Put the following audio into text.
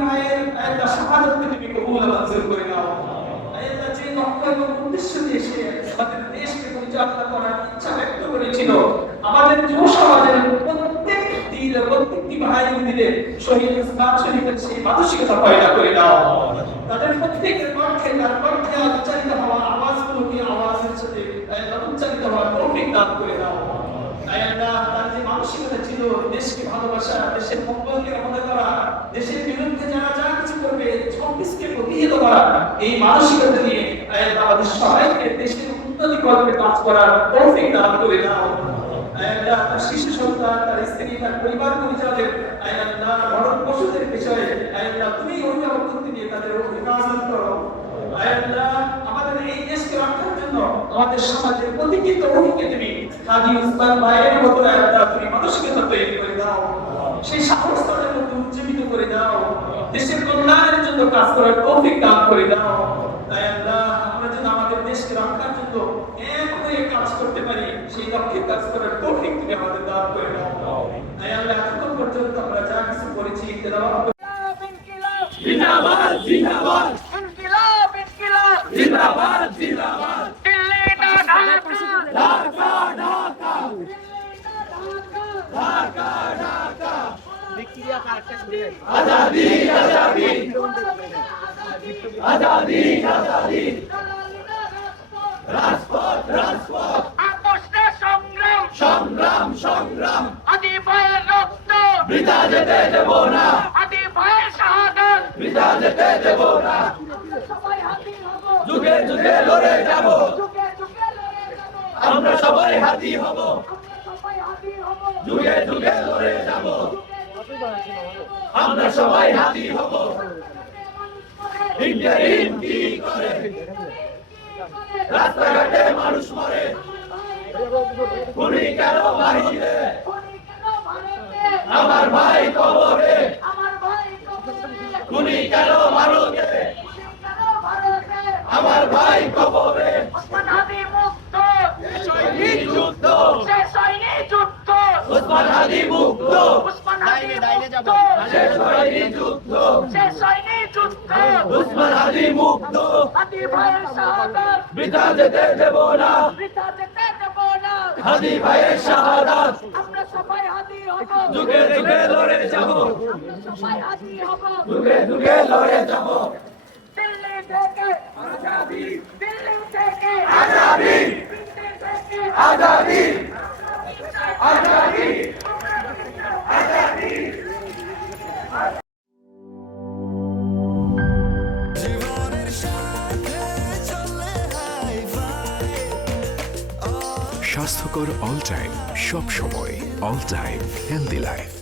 ভাইয়ের শাহাদাতকে তুমি কবুল মঞ্জুর করে নাও। আল্লাহ যে লক্ষ্য এবং উদ্দেশ্য দিয়ে সে আমাদের দেশকে পরিচালনা করার ইচ্ছা ব্যক্ত করেছিল, আমাদের যুব সমাজের প্রত্যেকটি ভাই দিলে শহীদ ইসলাম শরীফের সেই মানসিকতা পয়দা করে দাও। তাদের প্রত্যেকের কণ্ঠে তার কণ্ঠে উচ্চারিত হওয়া আওয়াজগুলোকে আওয়াজের সাথে উচ্চারিত হওয়ার তৌফিক দান করে দাও। আল্লাহ তার যে মানসিকতা ছিল দেশকে ভালোবাসা, দেশের মঙ্গলকে কামনা করা, দেশের বিরুদ্ধে যারা যা কিছু করবে সবকিছুকে প্রতিহত করা, এই মানসিকতা নিয়ে আমাদের সবাইকে দেশের উন্নতি করতে কাজ করার তৌফিক দান করে দাও। আল্লাহ তার শিশু সন্তান, তার স্ত্রী, তার পরিবার পরিজনদের আল্লাহ মরণ পশুদের বিষয়ে আল্লাহ তুমি অভিভাবকত্ব দিয়ে তাদের হেফাজত করো। আল্লাহ আমাদের এই দেশকে রক্ষার জন্য আমাদের সমাজের প্রতিটি তরুণকে তুমি হাজী উসমান ভাইয়ের মতো আল্লাহ তুমি মানসিকতা তৈরি করে দাও, সেই সাহস তাদের মধ্যে উজ্জীবিত করে দাও, দেশের কল্যাণের জন্য কাজ করার তৌফিক দান করে দাও। আল্লাহ আমরা যেন আমাদের দেশকে রক্ষার জন্য এক হয়ে কাজ করতে পারি, সেই লক্ষ্যে কাজ করার তৌফিক তুমি আমাদের দান করে দাও। আল্লাহ এতক্ষণ পর্যন্ত আমরা যা কিছু করেছি তেলাওয়াত জিন্দাবাদ জিন্দাবাদ ইনকিলাব ইনকিলাব জিন্দাবাদ জিন্দাবাদ দিল্লি না ঢাকা ঢাকা ঢাকা ঢাকা ঢাকা আজাদি আজাদি আজাদি আজাদি রাজপথ রাজপথ আপোষে সংগ্রাম সংগ্রাম সংগ্রাম আদি ভাইয়ের রক্ত বৃথা যেতে দেব না, আদি ভাইয়ের শাহাদাত বৃথা যেতে দেব না, সবাই হাজির হব যুগে যুগে লড়ে যাব, যুগে যুগে লড়ে যাব আমরা সবাই হাতি হব, আমরা সবাই হাজির হব যুগে যুগে লড়ে যাব, আমরা সবাই হাতি হব। ইন্টারিম কি করে রাস্তাঘাটে মানুষ মরে, খুনি কেন বাহিরে, আমার ভাই কবরে, আমার ভাই কবরে খুনি কেন ভারতে, কেন ভারতে আমার ভাই কবরে, ওসমান হাদি মুক্ত সৈনিক যুদ্ধ, শেষ হয়নি যুদ্ধ ওসমান হাদি মুক্ত, ওসমান হাদি মুক্ত শেষ হয়নি যুদ্ধ, শেষ হয়নি যুদ্ধ ওসমান হাদি মুক্ত, হাদি ভাইয়ের শাহাদাত বৃথা যেতে দেব না, বৃথা যেতে দেব না হাদি ভাইয়ের শাহাদাত, আমরা সবাই হাজির হব যুগে যুগে লড়ে যাব, আমরা সবাই হাজির হব যুগে যুগে লড়ে যাব। দিল্লি থেকে আজাদি দিল্লি থেকে আজাদি দিল্লি থেকে আজাদি আজাদি আজাদি। স্বাস্থ্যকর অল টাইম, সব সময় অল টাইম হেলদি লাইফ।